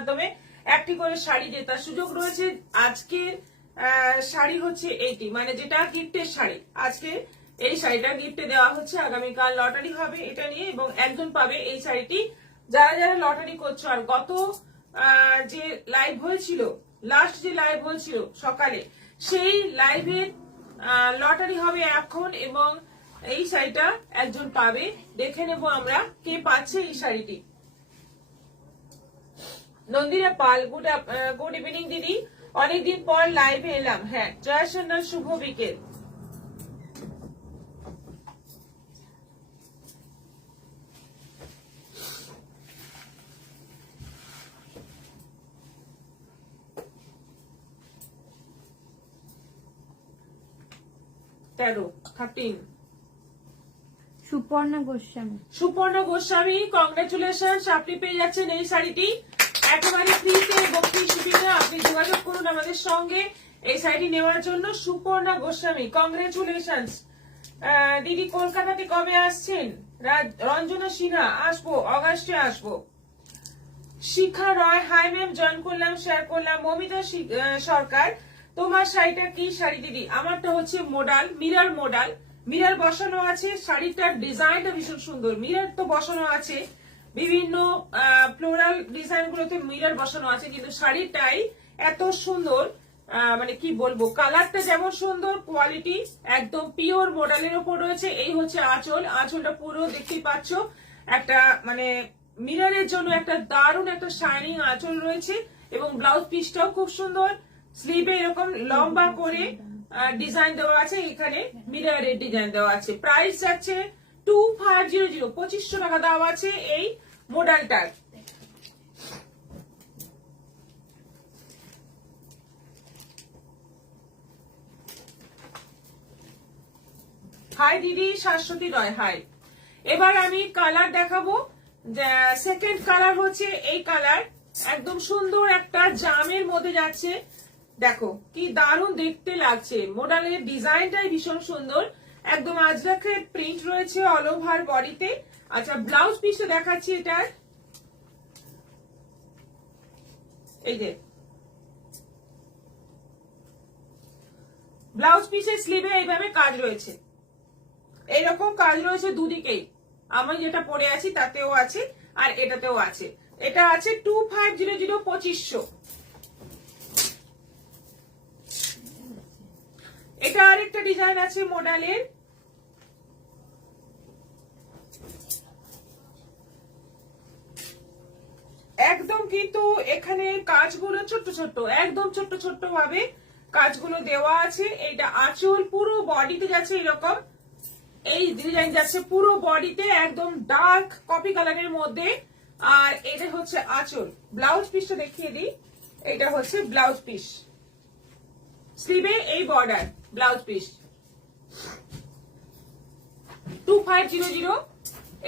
মাধ্যমে একটি করে শাড়ি জেতার সুযোগ রয়েছে। আজকের শাড়ি হচ্ছে এইটি, মানে যেটা গিফটের শাড়ি, আজকে এই শাড়িটা গিফটে দেওয়া হচ্ছে। আগামীকাল লটারি হবে এটা নিয়ে এবং একজন পাবে এই শাড়িটি। যারা যারা লটারি করছো, আর গত যে লাইভ হয়েছিল, লাস্ট যে লাইভ হয়েছিল সকালে, সেই লাইভের লটারি হবে এখন এবং এই শাড়িটা একজন পাবে। দেখে নেব আমরা কে পাচ্ছে এই শাড়িটি। নন্দিরা পাল, গুড ইভিনিং দিদি, অনেকদিন পর লাইভে এলাম। হ্যাঁ, জয় সন্ন্যাস, শুভ বিকেল। সুপর্ণা গোস্বামী, সুপর্ণা গোস্বামী, কংগ্রেচুলেশন, আপনি পেয়ে যাচ্ছেন এই শাড়িটি একেবারে ফ্রিতে এবং ফ্রি শিপিং এ। আপনি যোগাযোগ করুন আমাদের সঙ্গে এই শাড়িটি নেওয়ার জন্য। সুপর্ণা গোস্বামী, কংগ্রেচুলেশন। দিদি কলকাতাতে কবে আসছেন? রঞ্জনা সিনহা, আসবো, অগাস্টে আসবো। শিখা রয়, হাই ম্যাম, জয়েন করলাম, শেয়ার করলাম। মমিতা সরকার, তোমার শাড়িটা কি শাড়ি দিদি? আমারটা হচ্ছে মডাল, মিরর মডাল, মিরর বসানো আছে। শাড়িটার ডিজাইনটা ভীষণ সুন্দর। মিরর তো বসানো আছে, বিভিন্ন ফ্লোরাল ডিজাইন গুলোতে মিরর বসানো আছে, কিন্তু শাড়িটাই এত সুন্দর, মানে কি বলবো, কালারটা যেমন সুন্দর, কোয়ালিটি একদম পিওর মডেলের ওপর রয়েছে। এই হচ্ছে আঁচল, আঁচলটা পুরো দেখতেই পাচ্ছ, একটা মানে মিররের জন্য একটা দারুণ একটা শাইনিং আঁচল রয়েছে এবং ব্লাউজ পিসটাও খুব সুন্দর। স্লিভে এরকম লম্বা করে ডিজাইন দেওয়া আছে, এখানে মিররের ডিজাইন দেওয়া আছে। প্রাইস যাচ্ছে 2500, 2500 টাকা দেওয়া আছে এই মডেলটার। হাই দিদি, শাশ্বতী রয়, হাই। এবার আমি কালার দেখাবো। সেকেন্ড কালার হচ্ছে এই কালার, একদম সুন্দর একটা জামের মধ্যে যাচ্ছে। দেখো কি দারুণ দেখতে লাগছে, মডেলের ডিজাইনটাই ভীষণ সুন্দর, একদম আজরাকের প্রিন্ট রয়েছে অল ওভার বডিতে। আচ্ছা, ব্লাউজ পিসটা দেখাচ্ছি এটার, এই যে ব্লাউজ পিসের স্লিভে এইভাবে কাজ রয়েছে, এইরকম কাজ রয়েছে দুদিকেই। আমি যেটা পরে আছি তাতেও আছে আর এটাতেও আছে। এটা আছে 2500, 2500। এটা আরেকটা ডিজাইন আছে মডেলের, একদম কিন্তু এখানে কাজগুলো ছোট্ট ছোট্ট, একদম ছোট্ট ছোট্ট ভাবে কাজগুলো দেওয়া আছে। এটা আঁচল, পুরো বডিতে যাচ্ছে এরকম, এই ডিজাইন যাচ্ছে পুরো বডিতে একদম ডার্ক কপি কালারের মধ্যে। আর এটা হচ্ছে আঁচল। ব্লাউজ পিসটা দেখিয়ে দিই, এটা হচ্ছে ব্লাউজ পিস, স্লিভে এই বর্ডার ব্লাউজ পিস 2500।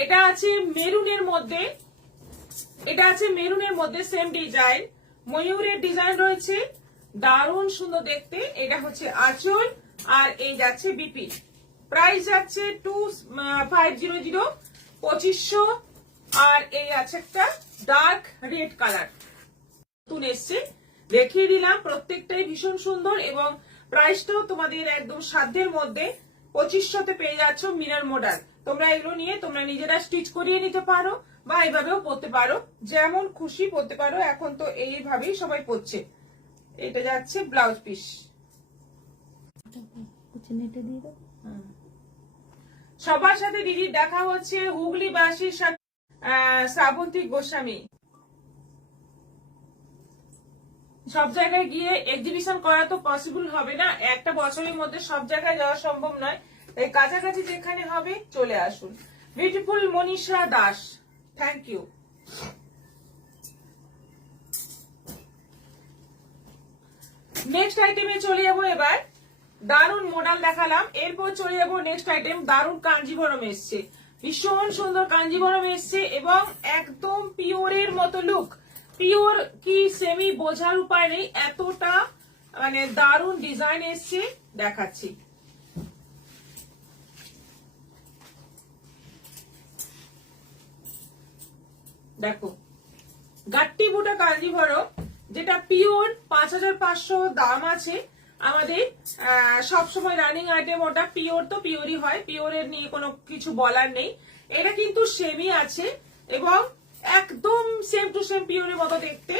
এটা আছে মেরুনের মধ্যে, এটা আছে মেরুনের মধ্যে সেম ডিজাইন, ময়ূরের ডিজাইন রয়েছে, দারুণ সুন্দর দেখতে। এটা হচ্ছে আঁচল আর এই যাচ্ছে বিপি। প্রাইস যাচ্ছে 2500, 2500। আর এই আছে একটা ডার্ক রেড কালার, নতুন এসছে, দেখিয়ে দিলাম। প্রত্যেকটাই ভীষণ সুন্দর এবং প্রাইসটাও তোমাদের একদম সাধ্যের মধ্যে। 2500তে পেয়ে যাচ্ছ মিরর মডেল। তোমরা এগুলো নিয়ে তোমরা নিজেরা স্টিচ করিয়ে নিতে পারো বা এইভাবেও পরতে পারো, যেমন খুশি পরতে পারো। এখন তো এইভাবেই সবাই পরছে। এটা যাচ্ছে ব্লাউজ পিস। সবার সাথে দিদির দেখা হচ্ছে হুগলিবাসীর সাথে, শ্রাবন্তী গোস্বামী। সব জায়গায় গিয়ে এক্সিবিশন করা তো পসিবল হবে না, একটা বছরের মধ্যে সব জায়গায় যাওয়া সম্ভব নয়, তাই কাছাকাছি যেখানে হবে চলে আসুন। Beautiful Manisha Das, thank you. Next আইটেমে চলে যাবো এবার। দারুণ মডেল দেখালাম, এরপর চলে যাবো নেক্সট আইটেম। দারুণ কাঞ্জিভরম এসছে, ভীষণ সুন্দর কাঞ্জিভরম এসছে এবং একদম পিওরের মতো লুক। পিওর কি সেমি বোঝার উপায় নেই, এতটা মানে দারুণ ডিজাইন এসছে, দেখাচ্ছি। দেখো গাট্টি বুটা কাঞ্জিভরম, যেটা পিওর 5500 দাম আছে আমাদের। সবসময় রানিং আইটেম, ওটা পিওর তো পিওরই হয়, পিওরের নিয়ে কোনো কিছু বলার নেই। এটা কিন্তু সেমি আছে এবং একদম সেম টু সেম পিওরের মতো দেখতে,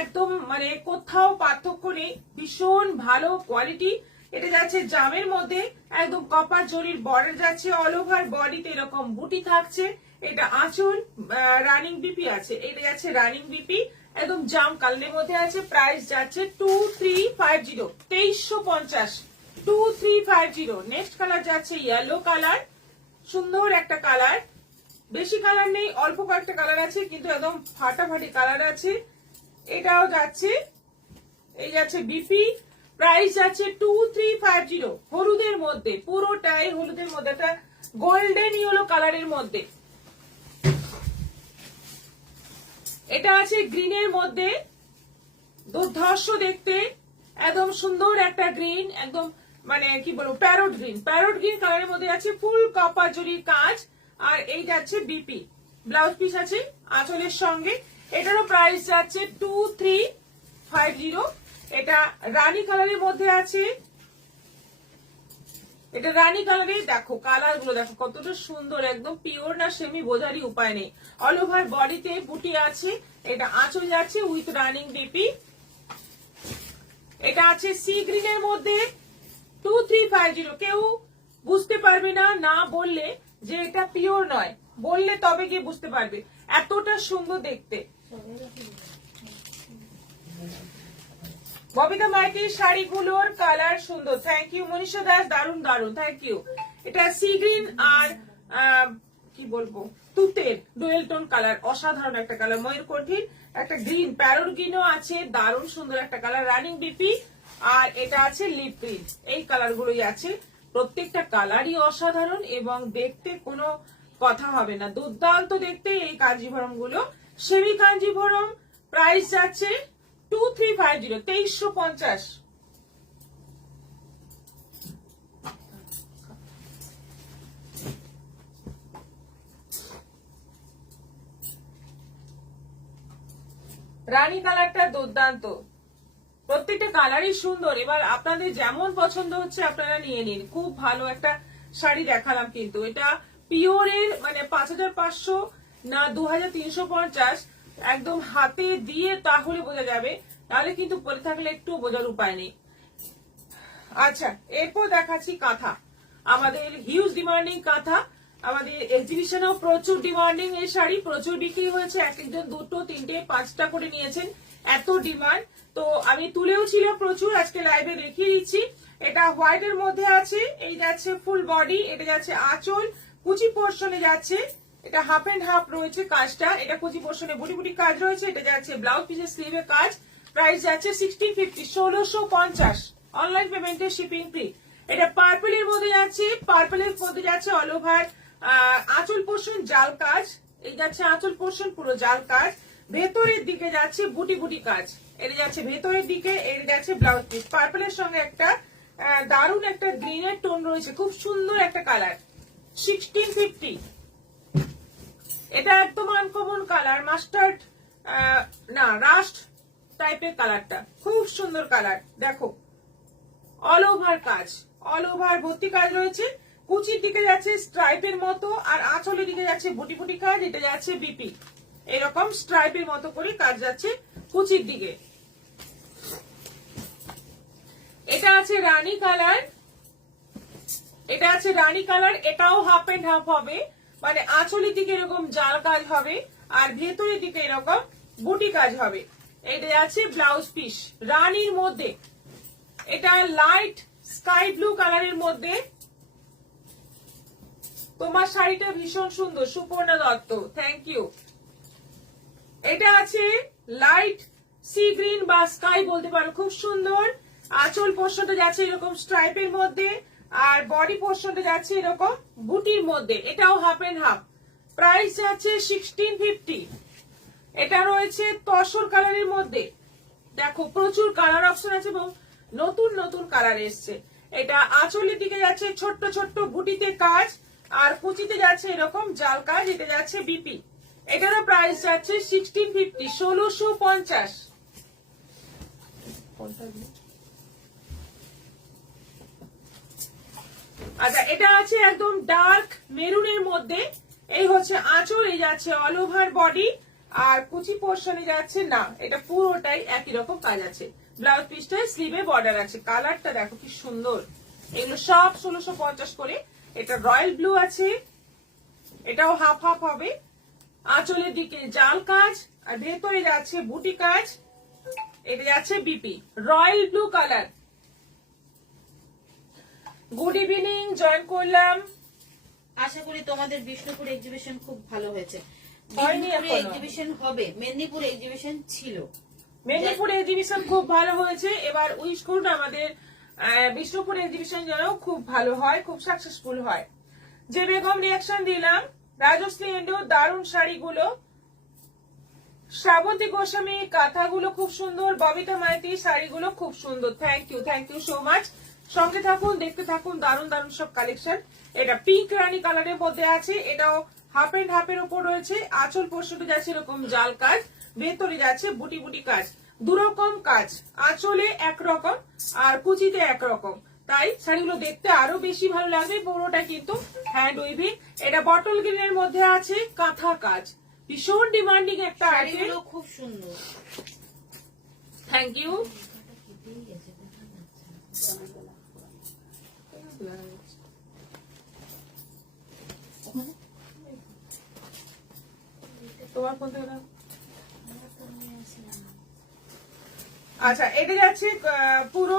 একদম মানে কোথাও পার্থক্য নেই, ভীষণ ভালো কোয়ালিটি। এটা যাচ্ছে জামের মধ্যে, একদম কপার জরির বর্ডার যাচ্ছে, অল ওভার বডিতে এরকম বুটি থাকছে। এটা আঁচল রানিং বিপি আছে, এটা যাচ্ছে রানিং বিপি, একদম জাম কালারের মধ্যে আছে। প্রাইস যাচ্ছে 2350, 2350, 2350। নেক্সট কালার যাচ্ছে ইয়েলো কালার, সুন্দর একটা কালার, বেশি কালার নেই, অল্প কয়েকটা কালার আছে কিন্তু একদম ফাটাফাটি কালার আছে। এটাও যাচ্ছে, এই যাচ্ছে বিপি, প্রাইস যাচ্ছে 2350। হলুদের মধ্যে, পুরোটাই হলুদের মধ্যে, একটা গোল্ডেন ইয়েলো কালারের মধ্যে। এটা আছে গ্রিনের মধ্যে, দুর্ধর্ষ দেখতে, একদম সুন্দর একটা গ্রিন, একদম মানে কি বলবো প্যারট গ্রিন, প্যারট গ্রিন কালারের মধ্যে আছে, ফুল কপার জরির কাজ। আর এই যাচ্ছে বিপি, ব্লাউজ পিস আছে আঁচলের সঙ্গে। এটারও প্রাইস যাচ্ছে 2350। এটা রানী কালারের মধ্যে আছে, এটা রানী কালারে। দেখো কালার গুলো দেখো কতটা সুন্দর, একদম পিওর না সেমি বোঝারই উপায় নেই। অল ওভার বডিতে বুটি আছে, এটা আঁচল যাচ্ছে উইথ রানিং বিপি। এটা আছে সি গ্রিনের মধ্যে 2350। কেউ বুঝতে পারবে না না বললে যে এটা পিওর নয়, বললে তবে গিয়ে বুঝতে পারবে, এতটা সুন্দর দেখতে। ববিতা মাইতির শাড়িগুলোর কালার সুন্দর, থ্যাংক ইউ মনীষা দাস, দারুন দারুন, থ্যাংক ইউ। এটা সি গ্রিন আর কি বলবো তুতের ডুয়েল টোন কালার, অসাধারণ একটা কালার, ময়ূর কঠিন একটা গ্রিন, প্যারোট গ্রিনও আছে, দারুণ সুন্দর একটা কালার, রানিং বিপি। আর এটা আছে লিপ গ্রিন, এই কালার গুলোই আছে। প্রত্যেকটা কালারই অসাধারণ এবং দেখতে কোনো কথা হবে না, দুর্দান্ত দেখতে এই কাঞ্জিভরম গুলো। সেমি কাঞ্জিভরম, প্রাইস যাচ্ছে 2350, 2350। রানী কালারটা দুর্দান্ত, প্রত্যেকটা কালারই সুন্দর। এবার আপনাদের যেমন পছন্দ হচ্ছে আপনারা নিয়ে নিন। খুব ভালো একটা শাড়ি দেখালাম, কিন্তু এটা পিওরের মানে 5500 না 2350, একদম হাতে দিয়ে তাহলে বোঝা যাবে, তাহলে কিন্তু পরে থাকলে একটু বোঝার উপায় নেই। আচ্ছা, এরপর দেখাচ্ছি কাঁথা, আমাদের হিউজ ডিমান্ডিং কাঁথা, আমাদের এক্সিবিশনেও প্রচুর ডিমান্ডিং এই শাড়ি, প্রচুর বিক্রি হয়েছে, এক একজন 2, 3, 5টা করে নিয়েছেন, এত ডিমান্ড। তো আমি তুলেও ছিল প্রচুর, আজকে লাইভে দেখিয়ে দিচ্ছি। এটা হোয়াইট এর মধ্যে আছে, এই যাচ্ছে ফুল বডি, এটা যাচ্ছে আঁচল, কুচি পোর্শনে যাচ্ছে, এটা হাফ এন্ড হাফ রয়েছে কাজটা, এটা কুচি পোর্শনে বুটি বুটি কাজ রয়েছে, এটা যাচ্ছে ব্লাউজ পিসের স্লিভের কাজ। প্রাইস যাচ্ছে 1650, 1650, অনলাইন পেমেন্টের শিপিং ফ্রি। এটা পার্পলের মধ্যে যাচ্ছে, পার্পলের মধ্যে যাচ্ছে অল ওভার আঁচল পোর্শন জাল কাজ, এই যাচ্ছে আঁচল পোর্শন পুরো জাল কাজ, ভেতরের দিকে যাচ্ছে বুটি বুটি কাজ, এটা যাচ্ছে ভেতরের দিকে, এটা যাচ্ছে ব্লাউজ পিস। পার্পলের সঙ্গে একটা দারুণ একটা গ্রিনের টোন রয়েছে, খুব সুন্দর একটা কালার, 1650। এটা একদম আনকমন কালার, মাস্টার্ড না রাস্ট টাইপের কালারটা, খুব সুন্দর কালার। দেখো অল ওভার কাজ, অল ওভার ভর্তি কাজ রয়েছে, কুচির দিকে যাচ্ছে স্ট্রাইপের মতো, আর আঁচলের দিকে যাচ্ছে বুটি বুটি কাজ, এটা যাচ্ছে বিপি, এরকম স্ট্রাইপের মতো করে কাজ যাচ্ছে কুচির দিকে। এটা আছে রানী কালার, এটা আছে রানী কালার, এটাও হাফ এন্ড হাফ হবে, মানে আঁচলের দিকে এরকম জাল কাজ হবে আর ভেতরের দিকে এরকম বুটি কাজ হবে। এটা আছে ব্লাউজ পিস রানীর মধ্যে, এটা লাইট স্কাই ব্লু কালারের মধ্যে। তোমার শাড়িটা ভীষণ সুন্দর সুপর্ণা দত্ত, থ্যাংক ইউ। এটা আছে লাইট সি গ্রিন বা স্কাই বলতে পারো, খুব সুন্দর। আঁচল পোর্শনটা যাচ্ছে এরকম স্ট্রাইপের মধ্যে আর বডি পোর্শনটা যাচ্ছে এরকম বুটির মধ্যে, এটাও হাফ এন্ড হাফ। প্রাইস যাচ্ছে 1650। এটা রয়েছে তসর কালারের মধ্যে, দেখো প্রচুর কালার অপশন আছে এবং নতুন নতুন কালার এসছে। এটা আঁচলের দিকে যাচ্ছে ছোট্ট ছোট্ট বুটিতে কাজ আর কুচিতে যাচ্ছে এরকম জাল কাজ, এটা যাচ্ছে বিপি। এটারও প্রাইস যাচ্ছে 1650, 1650। আচ্ছা, এটা আছে একদম ডার্ক মেরুনের মধ্যে। এই হচ্ছে আঁচল, এই যাচ্ছে অল ওভার বডি, আর কুচি পোর্শনে যাচ্ছে না, এটা পুরোটাই একই রকম কাজ আছে। ব্লাউজ পিসটায় স্লিভে বর্ডার আছে। কালারটা দেখো কি সুন্দর। এগুলো সব 1650 করে। এটা রয়্যাল ব্লু আছে, এটাও হাফ হাফ হবে। আঁচলের দিকে জাল কাজ, আর ভেতরে যাচ্ছে বুটি কাজ। এটা যাচ্ছে BP royal blue colour. Good evening, join করলাম। আশা করি তোমাদের বিষ্ণুপুর এক্সিবিশন খুব ভালো হয়েছে। হয়নি বিষ্ণুপুরে এখনো। এক্সিবিশন হবে, মেদিনীপুর এক্সিবিশন ছিল। মেদিনীপুর এক্সিবিশন খুব ভালো হয়েছে। এবার উইশ করুন আমাদের বিষ্ণুপুর এক্সিবিশন যেন খুব ভালো হয়, খুব সাকসেসফুল হয়। যে বেগম রিয়াকশন দিলাম, রাজশ্রী এন্ডো দারুণ শাড়িগুলো, শ্রাবন্তী গোস্বামী কাঁথাগুলো খুব সুন্দর, ববিতা মাইতি শাড়িগুলো খুব সুন্দর। Thank you so much. সঙ্গে থাকুন, দেখতে থাকুন, দারুণ দারুণ সব কালেকশন। এটা পিঙ্ক রানী কালারের মধ্যে আছে, এটাও হাফ এন্ড হাফের উপর রয়েছে। আঁচল পোর্শনে যাচ্ছে এরকম জাল কাজ, ভেতরে যাচ্ছে বুটি বুটি কাজ, দুরকম কাজ। আঁচলে একরকম আর কুচিতে একরকম, তাই শাড়িগুলো দেখতে আরো বেশি ভালো লাগবে। পুরোটা কিন্তু হ্যান্ড উইভিং। এটা বটল গ্রিনের মধ্যে আছে, কাঁথা কাজ, ভীষণ ডিমান্ডিং একটা আইটেম। শাড়িগুলো খুব সুন্দর। Thank you. তোমার কোন থেকে নাও? আচ্ছা, এটা যাচ্ছে পুরো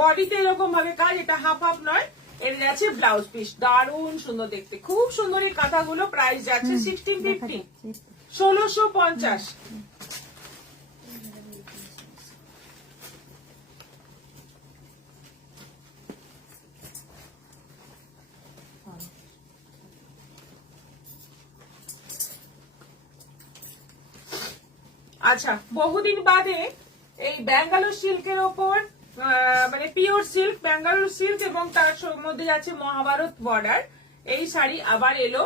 বডিতে এরকম ভাবে কাজ, এটা হাফ হাফ নয়। এটা যাচ্ছে ব্লাউজ পিস, দারুণ সুন্দর দেখতে, খুব সুন্দর। এই কাঁথাগুলো প্রাইস যাচ্ছে 1650, 1650। আচ্ছা, বহুদিন বাদে এই ব্যাঙ্গালোর সিল্কের ওপর মানে পিওর সিল্ক, ব্যাঙ্গালোর সিল্ক, এবং তার মধ্যে যাচ্ছে মহাভারত বর্ডার, এই শাড়ি আবার এলো।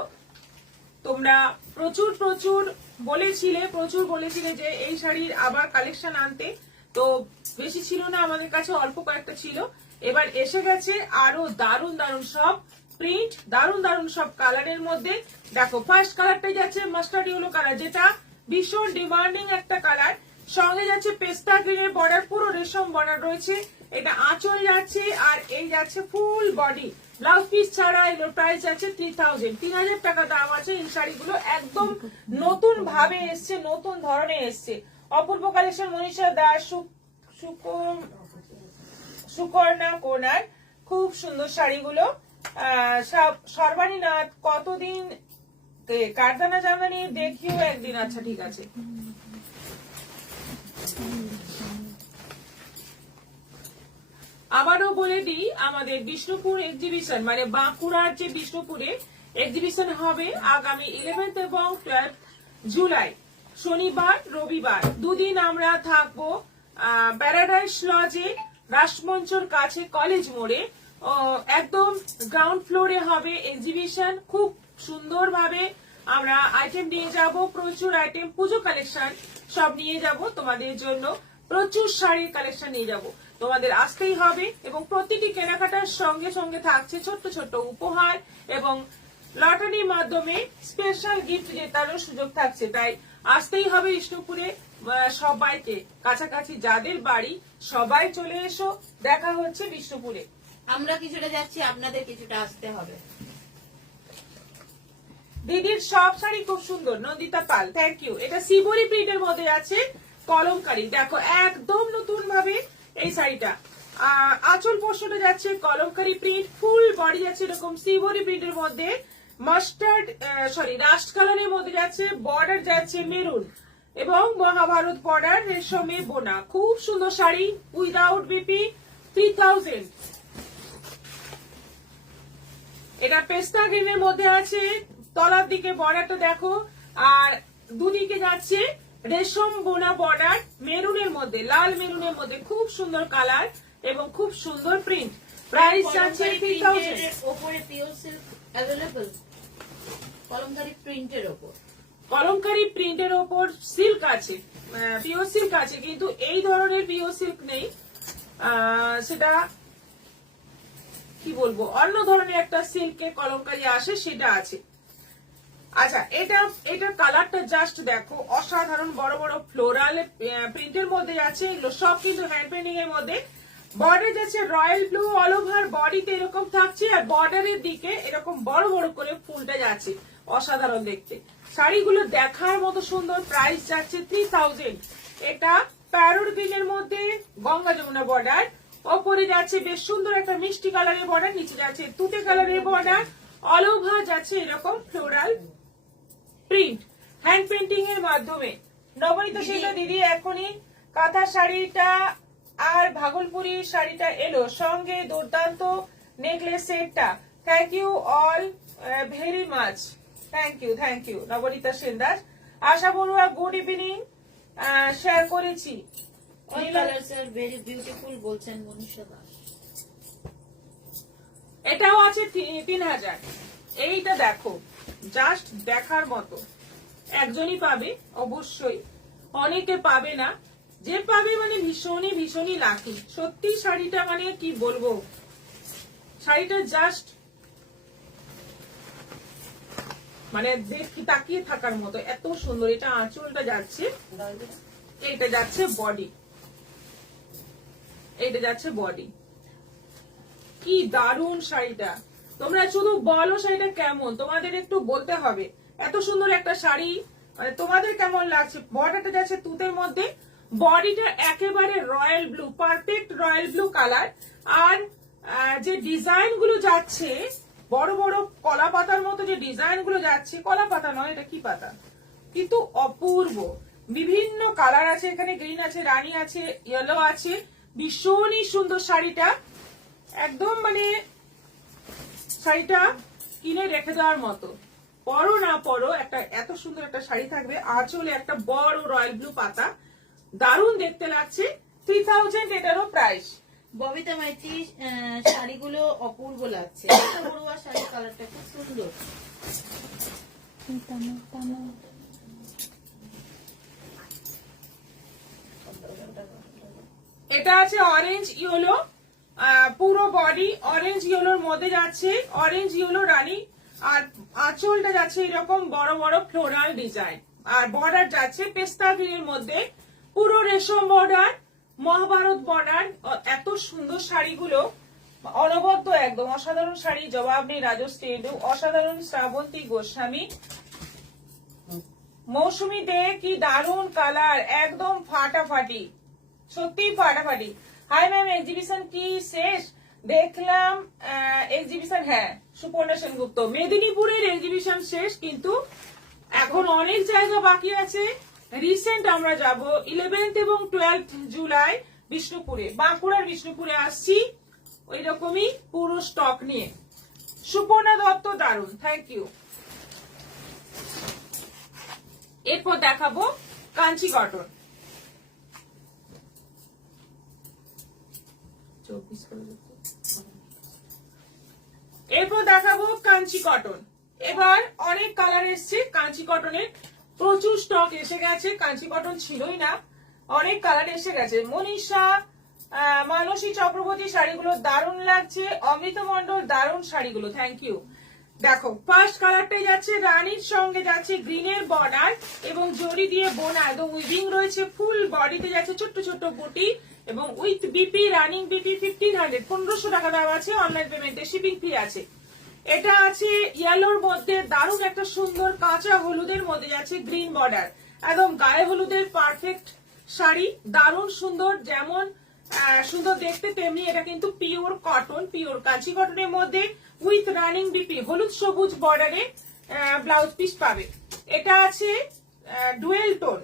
তোমরা প্রচুর বলেছিলে যে এই শাড়ির আবার কালেকশন আনতে, তো বেশি ছিল না আমাদের কাছে, অল্প কয়েকটা ছিল। এবার এসে গেছে আরো দারুণ দারুণ সব প্রিন্ট, দারুণ দারুণ সব কালারের মধ্যে। দেখো, ফার্স্ট কালারটাই যাচ্ছে মাস্টার্ড ইয়েলো কালার, যেটা ভীষণ ডিমান্ডিং একটা কালার। সঙ্গে যাচ্ছে পেস্তা গ্রিনের বর্ডার, পুরো রেশম বর্ডার রয়েছে। এটা আঁচল যাচ্ছে, আর এই যাচ্ছে ফুল বডি। ব্লাউজ পিস ছাড়া এগুলোর প্রাইস যাচ্ছে 3000 টাকা দাম আছে। এই শাড়িগুলো একদম নতুন ভাবে এসছে, নতুন ধরনের এসছে। অপূর্ব কালেকশন, মনীষা দাস, সুকর্ণা কোনার, খুব সুন্দর শাড়িগুলো। সর্বাণী নাথ, কতদিন কারদানা জামানি দেখিও একদিন। আচ্ছা, ঠিক আছে। আবারও বলে দিই, আমাদের বিষ্ণুপুর এক্সিবিশন মানে বাঁকুড়ার যে বিষ্ণুপুরে এক্সিবিশন হবে আগামী 11 এবং 12 জুলাই, শনিবার রবিবার দুদিন আমরা থাকবো প্যারাডাইস লজে, রাষ্ট্রমঞ্চর কাছে, কলেজ মোড়ে। একদম গ্রাউন্ড ফ্লোরে হবে এক্সিবিশন। খুব সুন্দর ভাবে আমরা আইটেম নিয়ে যাব, প্রচুর আইটেম, পুজো কালেকশন সব নিয়ে যাব তোমাদের জন্য। প্রচুর শাড়ির কালেকশন নিয়ে যাব, তোমাদের আসতেই হবে। এবং প্রতিটি কেনাকাটার সঙ্গে সঙ্গে থাকছে ছোট্ট ছোট্ট উপহার, এবং লটারির মাধ্যমে স্পেশাল গিফট জেতারও সুযোগ থাকছে। তাই আসতেই হবে বিষ্ণুপুরে। সবাইকে, কাছাকাছি যাদের বাড়ি, সবাই চলে এসো, দেখা হচ্ছে বিষ্ণুপুরে। আমরা কিছুটা যাচ্ছি, আপনাদের কিছুটা আসতে হবে। দিদির সব শাড়ি খুব সুন্দর, নন্দিতা পাল, থ্যাংক ইউ। এটা সিবরি প্রিন্টের মধ্যে আছে, কলমকারি। দেখো, একদম নতুন ভাবে এই শাড়িটা। আঁচল পোর্শনে যাচ্ছে কলমকারি প্রিন্ট, ফুল বডি যাচ্ছে এরকম সিবরি প্রিন্টের মধ্যে, মাস্টার্ড রাস্ট কালারের মধ্যে যাচ্ছে, বর্ডার যাচ্ছে মেরুন, এবং মহাভারত বর্ডার রেশমে বোনা। খুব সুন্দর শাড়ি, উইদাউট বিপি, 3000। এটা পেস্তা গ্রিনের মধ্যে আছে, তলার দিকে বর্ডারটা দেখো, আর দুদিকে যাচ্ছে রেশম বোনা বর্ডার, মেরুনের মধ্যে, লাল মেরুনের মধ্যে, খুব সুন্দর কালার এবং খুব সুন্দর প্রিন্ট। প্রাইস যাচ্ছে 3000। উপরে পিওর সিল্ক অ্যাভেলেবল, কলমকারি প্রিন্টের উপর। কলমকারী প্রিন্টের ওপর সিল্ক আছে, পিওর সিল্ক আছে, কিন্তু এই ধরনের পিওর সিল্ক নেই। সেটা কি বলবো, অন্য ধরনের একটা সিল্কের কলমকারী আসে, সেটা আছে। আচ্ছা, এটার কালারটা জাস্ট দেখো, অসাধারণ বড় বড় ফ্লোরাল প্রিন্টের মধ্যে আছে। এগুলো সব কিন্তু হ্যান্ড পেন্টিং এর মধ্যে। বর্ডার যাচ্ছে রয়্যাল ব্লু, অল ওভার বডিতে এরকম থাকছে, আর বর্ডারের দিকে এরকম বড় বড় করে ফুলটা যাচ্ছে, অসাধারণ দেখতে। শাড়িগুলো দেখার মতো সুন্দর। প্রাইস যাচ্ছে 3000। এটা প্যারোট গ্রিনের মধ্যে গঙ্গা যমুনা বর্ডার, ওপরে যাচ্ছে বেশ সুন্দর একটা মিষ্টি কালারের বর্ডার, নিচে যাচ্ছে তুতে কালারের বর্ডার, অল ওভার যাচ্ছে এরকম ফ্লোরাল প্রিন্ট হ্যান্ড পেন্টিং এর মাধ্যমে। নবনীতা সেটা দিদি এখনই কাঁথা শাড়িটা আর ভাগলপুরি শাড়িটা এলো, সঙ্গে দুর্দান্ত নেকলেস সেটটা। Thank you all very much. Thank you Nabanita Sendas. Asha Barua good evening, share করেছি। অল কালারস আর ভেরি বিউটিফুল বলছেন মনীষা দাস। এটাও আছে 3000। এইটা দেখো, জাস্ট দেখার মতো। একজনই পাবে অবশ্যই, অনেকে পাবে না। যে পাবে মানে ভীষণই লাকি। সত্যি শাড়িটা মানে কি বলবো, শাড়িটা জাস্ট মানে তাকিয়ে থাকার মতো, এত সুন্দর। এটা আঁচলটা যাচ্ছে, এইটা যাচ্ছে বডি, এইটা যাচ্ছে বডি। কি দারুণ শাড়িটা। তোমরা শুধু বলো শাড়িটা কেমন, তোমাদের একটু বলতে হবে। এত সুন্দর একটা শাড়ি, মানে তোমাদের কেমন লাগছে। বর্ডারটা যাচ্ছে তুতের মধ্যে, বডিটা একেবারে royal blue, perfect royal blue colour. আর যে ডিজাইন গুলো যাচ্ছে, বড় বড় কলা পাতার মতো যে ডিজাইন গুলো যাচ্ছে, কলা পাতা নয়, এটা কি পাতা, কিন্তু অপূর্ব। বিভিন্ন কালার আছে এখানে, গ্রিন আছে, রানী আছে, ইয়েলো আছে। ভীষণই সুন্দর শাড়িটা, একদম মানে শাড়িটা কিনে রেখে দেওয়ার মতো। পরো না পরো, একটা এত সুন্দর একটা শাড়ি থাকবে, আঁচলে একটা বড় রয়্যাল ব্লু পাতা, দারুণ দেখতে লাগছে। 3000 এটারও প্রাইস। ববিতা মাইতি শাড়িগুলো অপূর্ব লাগছে। আশা বড়ুয়া শাড়ির কালারটা খুব সুন্দর। এটা আছে অরেঞ্জ ইয়েলো, পুরো বডি অরেঞ্জ ইয়েলোর মধ্যে যাচ্ছে, অরেঞ্জ ইয়েলো রানী। আর আঁচলটা যাচ্ছে এরকম বড় বড় ফ্লোরাল ডিজাইন, আর বর্ডার যাচ্ছে পেস্তা গ্রিনের মধ্যে, পুরো রেশম বর্ডার, মহাভারত বর্ডার। এত সুন্দর শাড়িগুলো, অনবদ্য একদম অসাধারণ শাড়ি। জবাব নেই রাজশ্রী এডু, অসাধারণ শ্রাবন্তী গোস্বামী, মৌসুমী দে, কি দারুণ কালার, একদম ফাটাফাটি, সত্যি ফাটাফাটি। হাই ম্যাম, এক্সিবিশন কি শেষ? দেখলাম এক্সিবিশন, হ্যাঁ সুপর্ণা সেনগুপ্ত, মেদিনীপুরের এক্সিবিশন শেষ, কিন্তু এখন অনেক জায়গা বাকি আছে। রিসেন্ট আমরা যাব 11th এবং 12th জুলাই বিষ্ণুপুরে, বাঁকুড়ার বিষ্ণুপুরে আসছি, ওই রকমই পুরো স্টক নিয়ে। সুপর্ণা দত্ত দারুণ, থ্যাংক ইউ। এরপর দেখাবো কাঞ্চি কটন। এরপর দেখাবো কাঞ্চি কটন। এবার অনেক কালার এসছে কাঞ্চি কটনের, প্রচুর স্টক এসে গেছে। কাঞ্চি কটন ছিলই না, অনেক কালার এসে গেছে। মনীষা, মানসী চক্রবর্তী শাড়িগুলো দারুণ লাগছে। অমৃত মন্ডল, দারুণ শাড়িগুলো, থ্যাংক ইউ। দেখো ফার্স্ট কালারটাই যাচ্ছে রানীর সঙ্গে যাচ্ছে গ্রিনের বর্ডার এবং জরি দিয়ে বোনা, একদম উইভিং রয়েছে। ফুল বডিতে যাচ্ছে ছোট্ট ছোট্ট বুটি এবং উইথ বিপি, রানিং বিপি 1500, 1500 টাকা দেওয়া আছে। অনলাইন পেমেন্টে শিপিং ফি আছে। এটা আছে ইয়েলোর মধ্যে, দারুণ একটা সুন্দর কাঁচা হলুদের মধ্যে যাচ্ছে গ্রিন বর্ডার, একদম গায়ে হলুদের পারফেক্ট শাড়ি, দারুণ সুন্দর। যেমন সুন্দর দেখতে, তেমনি এটা কিন্তু পিওর কটন, পিওর কাঁচি কটনের মধ্যে উইথ রানিং বিপি, হলুদ সবুজ বর্ডারে ব্লাউজ পিস পাবে। এটা আছে ডুয়েল টোন,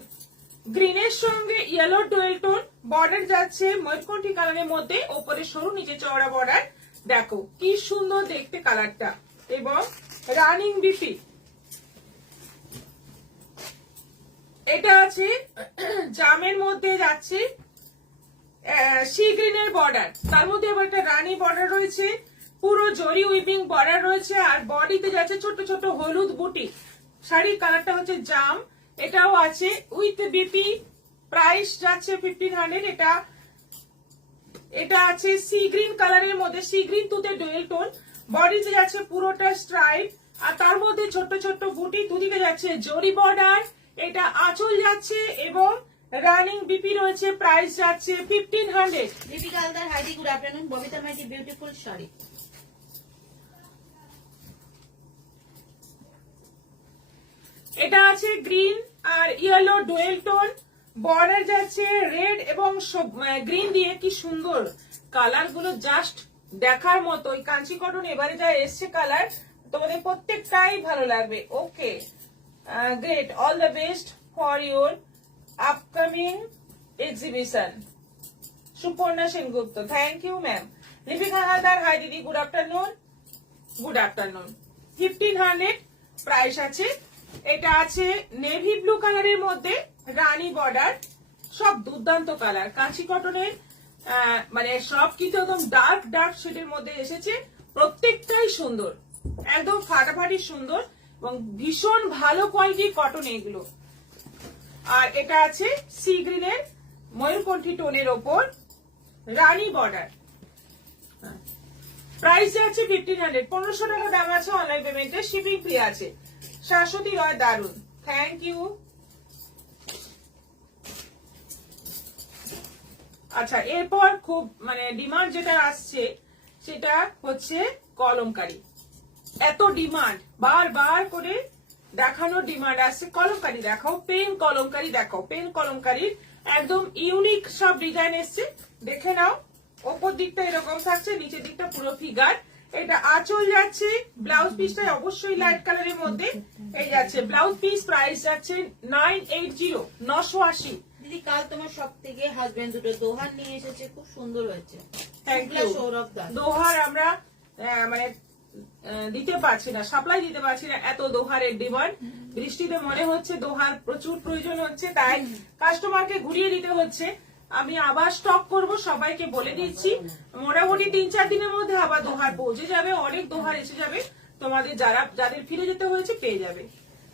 গ্রিনের সঙ্গে ইয়েলো ডুয়েল টোন, বর্ডার যাচ্ছে ময়ূরকণ্ঠী কালারের মধ্যে, ওপরে সরু নিচে চওড়া বর্ডার। দেখো কি সুন্দর দেখতে কালারটা, এবং রানিং বিপি। এটা আছে জামের মধ্যে যাচ্ছে সি গ্রিনের বর্ডার, তার মধ্যে আবার একটা রানী বর্ডার রয়েছে, পুরো জরি উইভিং বর্ডার রয়েছে, আর বডিতে যাচ্ছে ছোট ছোট হলুদ বুটি। শাড়ির কালারটা হচ্ছে জাম, এটাও আছে উইথ বিপি, প্রাইস যাচ্ছে 1500। এটা আছে সি গ্রিন কালারের মধ্যে, সি গ্রিন তুতে ডুয়েল টোন, বডিতে যাচ্ছে পুরোটা স্ট্রাইপ, আর তার মধ্যে ছোট্ট ছোট্ট বুটি, দুদিকে যাচ্ছে জরি বর্ডার। এটা আঁচল যাচ্ছে এবং রানিং বিপি রয়েছে, প্রাইস যাচ্ছে 1500। দীপিকা হালদার, হাইডি good afternoon. Babita Maity, beautiful sari. এটা আছে গ্রিন আর ইয়েলো ডুয়েল টোন, বর্ডার যাচ্ছে রেড এবং গ্রিন দিয়ে, কি সুন্দর কালার গুলো, জাস্ট দেখার মতো। ওই কাঞ্চি কটন এবারে যা এসছে কালার, তোমাদের প্রত্যেকটাই ভালো লাগবে। Okay, great, all the best for your upcoming exhibition. Suparna Sengupta, thank you ma'am. Lipika Haldar, hi দিদি, good afternoon. Good afternoon. 1500 price আছে। এটা আছে নেভি ব্লু কালারের মধ্যে, রানী বর্ডার, সব দুর্দান্ত কালার। কাঁচি কটনের মানে সব কিছু একদম ডার্ক ডার্ক শেডের মধ্যে এসেছে, প্রত্যেকটাই সুন্দর, একদম ফাটাফাটি সুন্দর এবং ভীষণ ভালো কোয়ালিটির কটন এগুলো। আর এটা আছে সি গ্রিনের ময়ূরকণ্ঠী টোনের ওপর রানী বর্ডার, প্রাইস আছে 1500। 1500 টাকা দাম আছে অনলাইন পেমেন্টে, শিপিং ফ্রি আছে। শাশ্বতী রয়, দারুন, থ্যাংক ইউ। আচ্ছা, এরপর খুব মানে ডিমান্ড যেটা আসছে সেটা হচ্ছে কলমকারি। এত ডিমান্ড, বারবার করে দেখানোর ডিমান্ড আসছে, কলমকারি দেখাও, পেন কলমকারি দেখাও। পেন কলমকারির একদম ইউনিক সব ডিজাইন এসছে, দেখে নাও। ওপর দিকটা এরকম থাকছে, নিচের দিকটা পুরো ফিগার। এটা আঁচল যাচ্ছে, ব্লাউজ পিসটা অবশ্যই লাইট কালারের মধ্যে এই যাচ্ছে ব্লাউজ পিস, প্রাইস যাচ্ছে 980, 980। দিদি, কাল তোমার সব থেকে হাজবেন্ড দুটো দোহার নিয়ে এসেছে, খুব সুন্দর হয়েছে। Thank you. সৌরভ দাস, দোহার আমরা মানে দিতে পারছি না, সাপ্লাই দিতে পারছি না, এত দোহারের ডিমান্ড। বৃষ্টিতে মনে হচ্ছে দোহার প্রচুর প্রয়োজন হচ্ছে, তাই কাস্টমারকে ঘুরিয়ে দিতে হচ্ছে। আমি আবার স্টক করব, সবাইকে বলে দিচ্ছি, মোটামুটি 3-4 দিনের মধ্যে আবার দোহার পৌঁছে যাবে, অনেক দোহার এসে যাবে, তোমাদের যাদের ফিরে যেতে হয়েছে পেয়ে যাবে।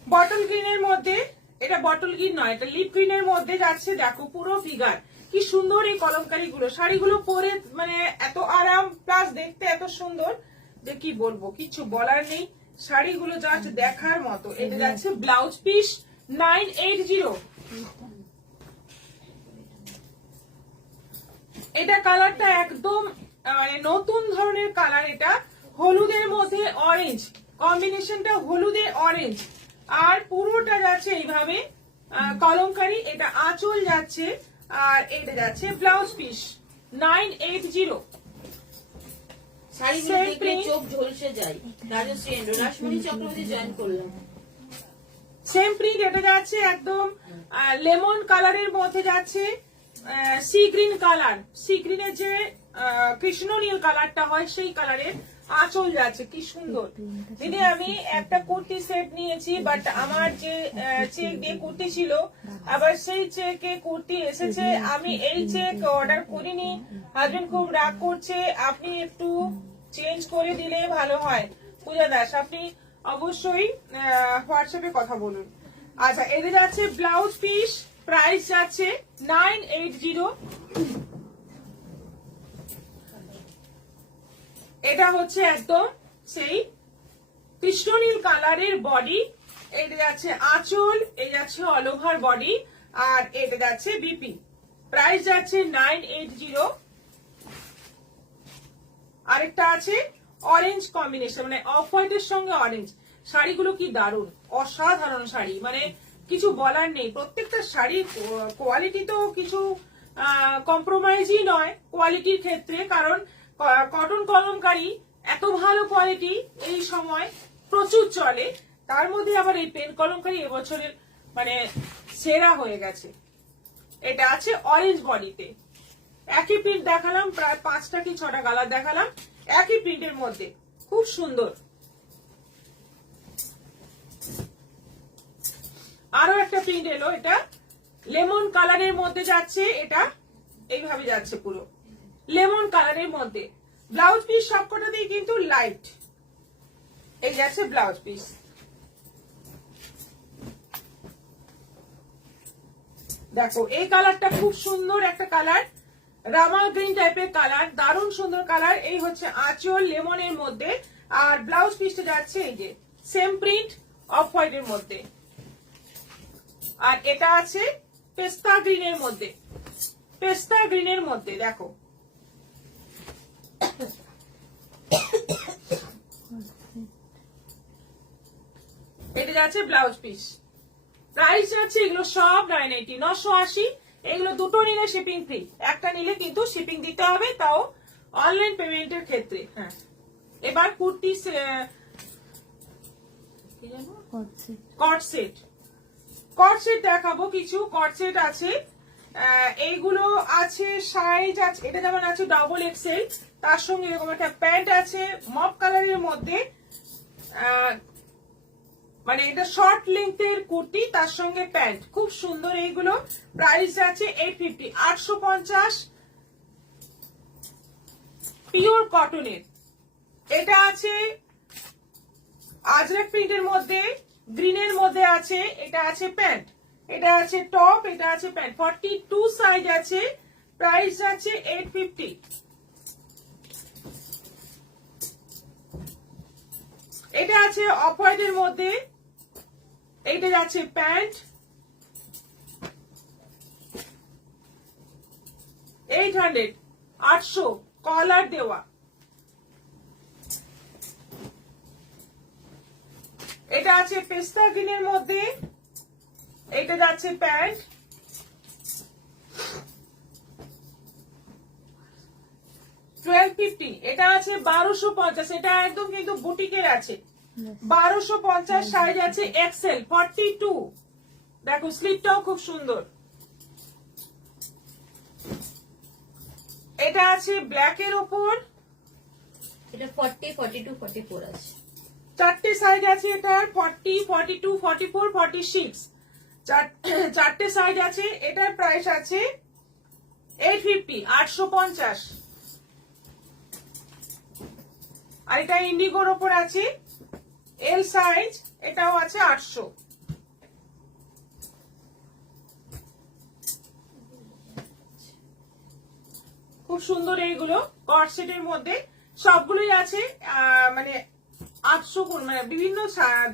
বটল গ্রিনের মধ্যে, এটা বটল গ্রিন নয়, এটা লিপ গ্রিনের মধ্যে যাচ্ছে, দেখো পুরো ফিগার, কি সুন্দর এই কলমকারি গুলো। শাড়িগুলো পরে মানে এত আরাম, প্লাস দেখতে এত সুন্দর যে কি বলবো, কিছু বলার নেই। শাড়িগুলো জাস্ট দেখার মতো। এটা যাচ্ছে ব্লাউজ পিস 980। এটা কালারটা একদম মানে নতুন ধরনের কালার, এটা হলুদের মধ্যে অরেঞ্জ কম্বিনেশনটা, হলুদে অরেঞ্জ, আর পুরোটা যাচ্ছে এইভাবে কলমকারি। এটা আঁচল যাচ্ছে আর এটা যাচ্ছে ব্লাউজ পিস 980। শাড়িগুলো দেখলে চোখ ঝলসে যায়। রাজশ্রী এন্ড্রো, রাসমণি চক্রবর্তী জয়েন করলাম। সেম প্রিন্ট, এটা যাচ্ছে একদম লেমন কালারের মধ্যে যাচ্ছে, সি গ্রিন কালার, সি গ্রিনের যে কৃষ্ণ নীল কালারটা হয় সেই কালারের আঁচল যাচ্ছে, কি সুন্দর। দিদি, আমি একটা কুর্তি সেট নিয়েছি, বাট আমার যে চেক দিয়ে কুর্তি ছিল, আবার সেই চেকে কুর্তি এসেছে, আমি এই চেক অর্ডার করিনি, হাজবেন্ড খুব রাগ করছে, আপনি একটু চেঞ্জ করে দিলে ভালো হয়। পূজা দাস, আপনি অবশ্যই হোয়াটসঅ্যাপে কথা বলুন। আচ্ছা, এদের যাচ্ছে ব্লাউজ পিস, প্রাইস যাচ্ছে 980। এটা হচ্ছে একদম সেই কৃষ্ণনীল কালারের বডি, এটা যাচ্ছে আঁচল, এই যাচ্ছে অল ওভার বডি, আর এটা যাচ্ছে বিপি, প্রাইস যাচ্ছে 980। আরেকটা আছে অরেঞ্জ কম্বিনেশন, মানে অফ হোয়াইটের সঙ্গে অরেঞ্জ। শাড়িগুলো কি দারুণ, অসাধারণ শাড়ি, মানে কিছু বলার নেই। প্রত্যেকটা শাড়ির কোয়ালিটি তো কিছু কম্প্রোমাইজই নয় কোয়ালিটির ক্ষেত্রে, কারণ কটন কলমকারি এত ভালো কোয়ালিটি এই সময় প্রচুর চলে, তার মধ্যে আবার এই পেন কলমকারি এবছরের মানে সেরা হয়ে গেছে। এটা আছে অরেঞ্জ বডিতে, একই প্রিন্ট দেখালাম, প্রায় 5টা কি 6টা কালার দেখালাম একই প্রিন্টের মধ্যে, খুব সুন্দর। আরো একটা প্রিন্ট এলো, এটা লেমন কালারের মধ্যে যাচ্ছে, এটা এইভাবে যাচ্ছে পুরো লেমন কালারের মধ্যে। ব্লাউজ পিস সবকটাতেই কিন্তু লাইট, এই যাচ্ছে ব্লাউজ পিস। দেখো এই কালারটা খুব সুন্দর একটা কালার, রামা গ্রিন টাইপের কালার, দারুণ সুন্দর কালার। এই হচ্ছে আঁচল লেমনের মধ্যে, আর ব্লাউজ পিসটা যাচ্ছে এই যে সেম প্রিন্ট অফ হোয়াইটের মধ্যে, আর এটা আছে পেস্তা গ্রিনের মধ্যে, পেস্তা গ্রিনের মধ্যে দেখো। এটা যাচ্ছে ব্লাউজ পিস, প্রাইস যাচ্ছে এগুলো সব 980, 980। এগুলো দুটো নিলে শিপিং ফ্রি, একটা নিলে কিন্তু শিপিং দিতে হবে, তাও অনলাইন পেমেন্টের ক্ষেত্রে। হ্যাঁ, এবার কুর্তি কট সেট, কট সেট দেখাবো কিছু। কট সেট আছে, এইগুলো আছে সাইজ আছে, এটা যেমন আছে ডবল এক্সেল, তার সঙ্গে এরকম একটা প্যান্ট আছে মপ কালারের মধ্যে, মানে এটা শর্ট লেন্থের কুর্তি, তার সঙ্গে প্যান্ট, খুব সুন্দর এইগুলো। প্রাইস আছে 850, 850, পিওর কটনের। এটা আছে আজরাক প্রিন্টের মধ্যে, গ্রিনের মধ্যে আছে, এটা আছে প্যান্ট, এটা আছে টপ, এটা আছে প্যান্ট, 42 সাইজ আছে, প্রাইস আছে 850। এটা আছে অফ হোয়াইটের মধ্যে, এইটা যাচ্ছে প্যান্ট, 800, 800 কলার দেওয়া। এটা আছে পেস্তা গ্রিনের মধ্যে, এটা যাচ্ছে প্যান্ট, $1250। এটা আছে 1250, এটা একদম কিন্তু বুটিকের আছে, 1250 সাইজ আছে এক্সেল, 42। দেখো স্লিপটাও খুব সুন্দর। এটা আছে ব্ল্যাকের উপর, এটা 40, 42, 44 আছে, চারটে সাইজ আছে এটার, 40, 42, 44, 46, চারটে সাইজ আছে। এটার প্রাইস আছে 850, 850। আর এটা ইন্ডিগোর ওপর আছে, এল সাইজ, এটাও আছে 800। খুব সুন্দর এইগুলো কট সেটের মধ্যে, সবগুলোই আছে মানে 800, মানে বিভিন্ন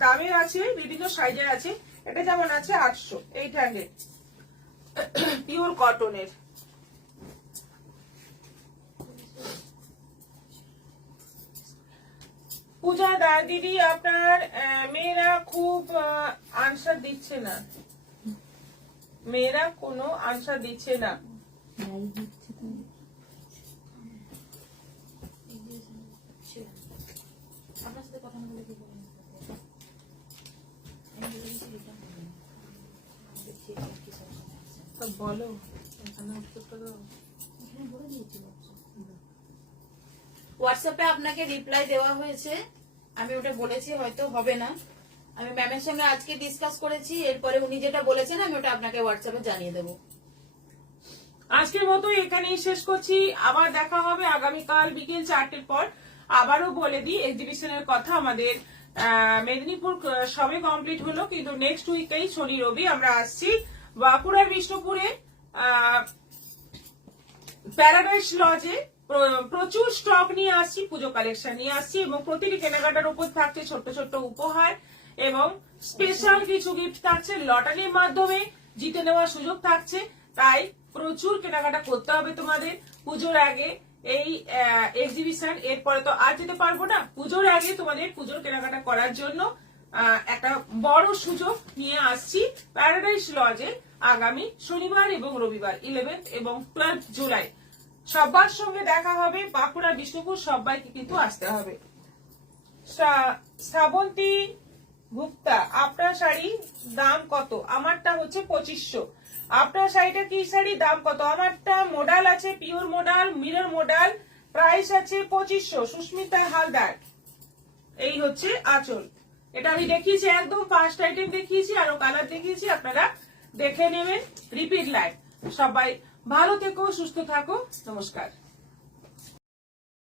দামের আছে, বিভিন্ন সাইজের আছে। এটা যেমন আছে 800, 800 পিওর কটনের। পূজা দিদি আপনার মেয়েরা খুব আনসার দিচ্ছে না, মেয়েরা কোনো আনসার দিচ্ছে না। আপনার সাথে কথা না বলে কি বলেন? বলো, হোয়াটসঅ্যাপে আপনাকে রিপ্লাই দেওয়া হয়েছে, আমি ওটা বলেছি হয়তো হবে না, আমি ম্যামের সঙ্গে আজকে ডিসকাস করেছি, এরপরে উনি যেটা বলেছেন আমি ওটা আপনাকে হোয়াটসঅ্যাপে জানিয়ে দেবো। আজকের মতো এখানেই শেষ করছি, আবার দেখা হবে আগামীকাল বিকেল 4টের পর। আবারও বলে দিই এক্সিবিশনের কথা, আমাদের মেদিনীপুর সবে কমপ্লিট হলো, কিন্তু নেক্সট উইকেই শনি রবি আমরা আসছি বাঁকুড়া বিষ্ণুপুরে প্যারাডাইস লজে। প্রচুর স্টক নিয়ে আসছি, পুজো কালেকশন নিয়ে আসছি, এবং প্রতিটি কেনাকাটার উপর থাকছে ছোট্ট ছোট্ট উপহার এবং স্পেশাল কিছু গিফট থাকছে, লটারির মাধ্যমে জিতে নেওয়ার সুযোগ থাকছে। তাই প্রচুর কেনাকাটা করতে হবে তোমাদের পুজোর আগে এই এক্সিবিশন। এরপরে তো আর যেতে পারবো না, পুজোর আগে তোমাদের পুজোর কেনাকাটা করার জন্য একটা বড় সুযোগ নিয়ে আসছি প্যারাডাইস লজে আগামী শনিবার এবং রবিবার 11 এবং 12 জুলাই। সবার সঙ্গে দেখা হবে বাঁকুড়া বিষ্ণুপুর, সবাইকে কিন্তু আসতে হবে। শ্রাবন্তী গুপ্তা, আপনার শাড়ি দাম কত? আমারটা হচ্ছে 2500। আপনার শাড়িটা কি শাড়ি, দাম কত? আমারটা মডাল আছে, pure modal, mirror modal, price আছে 2500। সুস্মিতা হালদার। এই হচ্ছে আঁচল, এটা আমি দেখিয়েছি, একদম ফার্স্ট আইটেম দেখিয়েছি, আরো কালার দেখিয়েছি, আপনারা দেখে নেবেন রিপিট লাইভ। সবাই ভালো থেকো, সুস্থ থাকো, নমস্কার।